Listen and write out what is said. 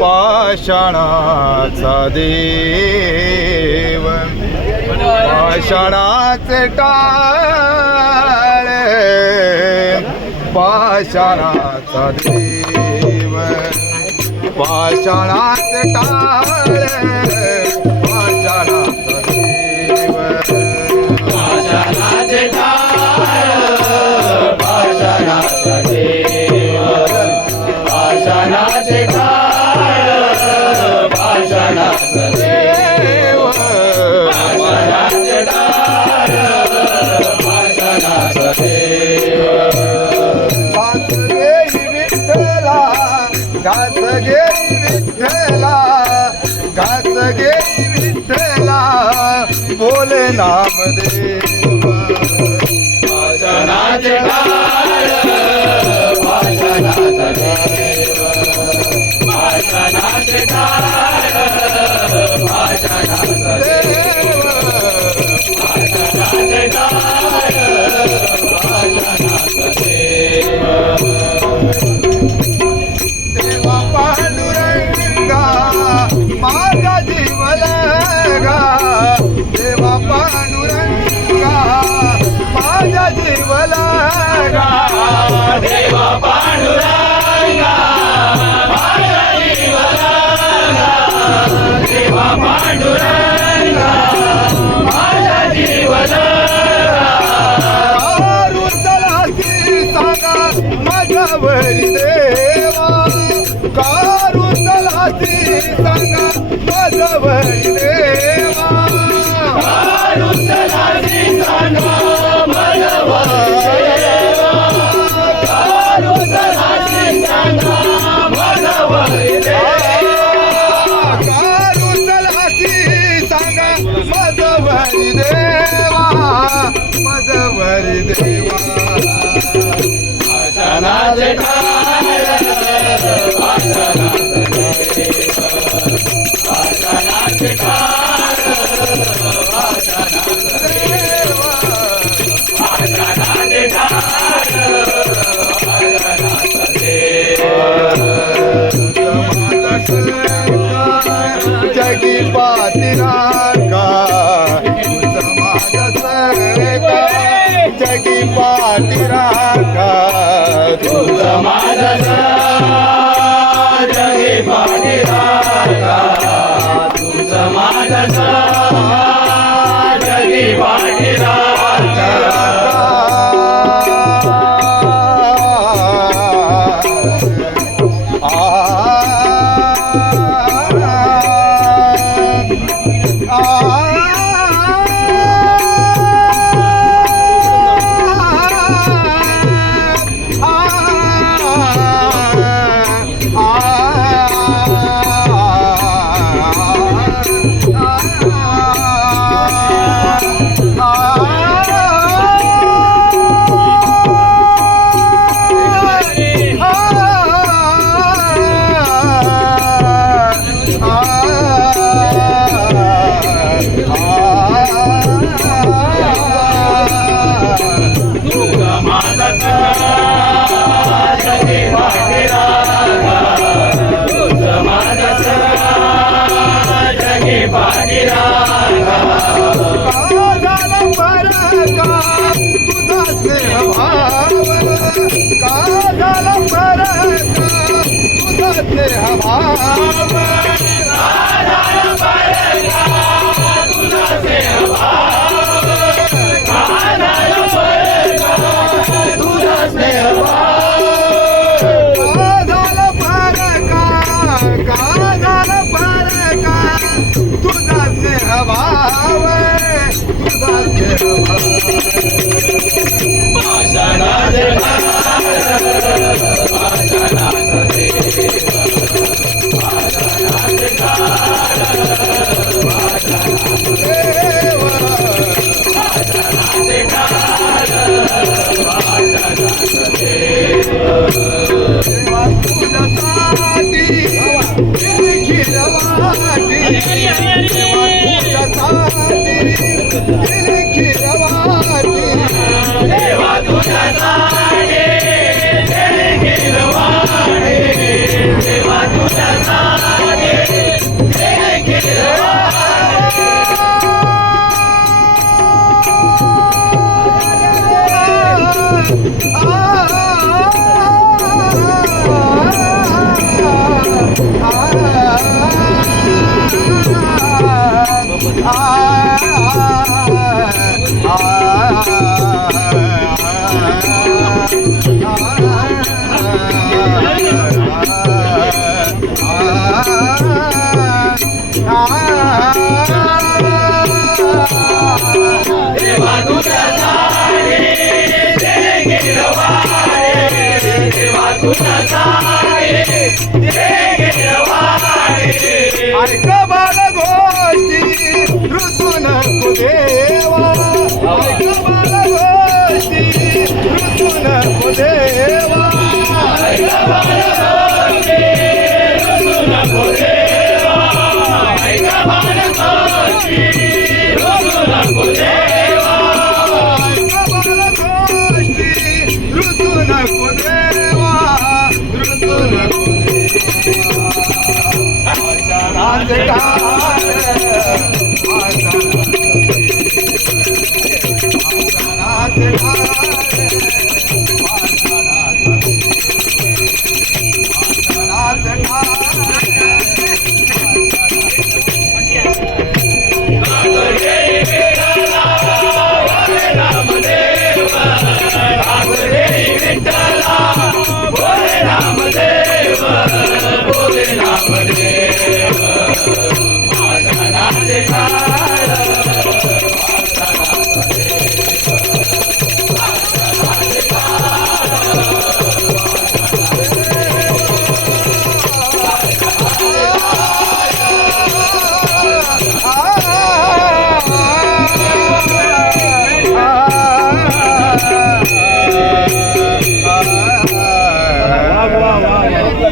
पाषाणाचा देव पाषाणाचे टाळ पाषाणाचा देव पाषाणाचे टाळ पाषाणाचा देव पाषाणाचे टाळ पाषाणाचा देव पाषाणाचे टाळ पाषाणाचा देव पाषाणाचे टाळ पाषाणाचा देव घास घेई विठ्ठला घास घेई विठ्ठला घास घेई विठ्ठला बोले नामदेव पाषाणाचे टाळ पाषाणाचा देव पाषाणाचे टाळ पाषाणाचा देव पाषाणाचे टाळ पाषाणाचा देव देवा पांडुरंगा माझा जीवलगा देवा पांडुरंगा माझा जीवलगा देवा पांडुरंगा माझा जीवलगा देवा पांडुरंगा माझा जीवलगा कारुतलाची सांगा माझ्यावरी देवा कारुतलाची सांगा माझ्यावरी देवा कारुतलाची सांगा माझ्यावरी देवा कारुतलाची सांगा माझ्यावरी देवा कारुतलाची सांगा माझ्यावरी देवा माझ्यावरी देवा पाषाणाचे टाळ पाषाणाचा देव पाषाणाचे टाळ पाषाणाचा देव पाषाणाचे टाळ पाषाणाचा देव जगी पातिराका समाज सरका जगी पातिराका तुझा माझा जगी पाठीराखा तुझा माझा जगी पाठीराखा देवा तुझ्यासाठी देवा तुझ्यासाठी ते गिरवाडे, देवा तुझ्यासाठी ते गिरवाडे. ऐक बाल गोष्टी रुसू नको देवा, ऐक बाल गोष्टी रुसू नको देवा. ऐका बालगोष्टी, रुसू नको देवा. ऐका बालगोष्टी, रुसू नको देवा. ऐक बाल गोष्टी रुसू नको देवा, रुसू नको देवा. आषाढाचे ठाण, आषाढाचे विठ्ठला, भोले रामदेव.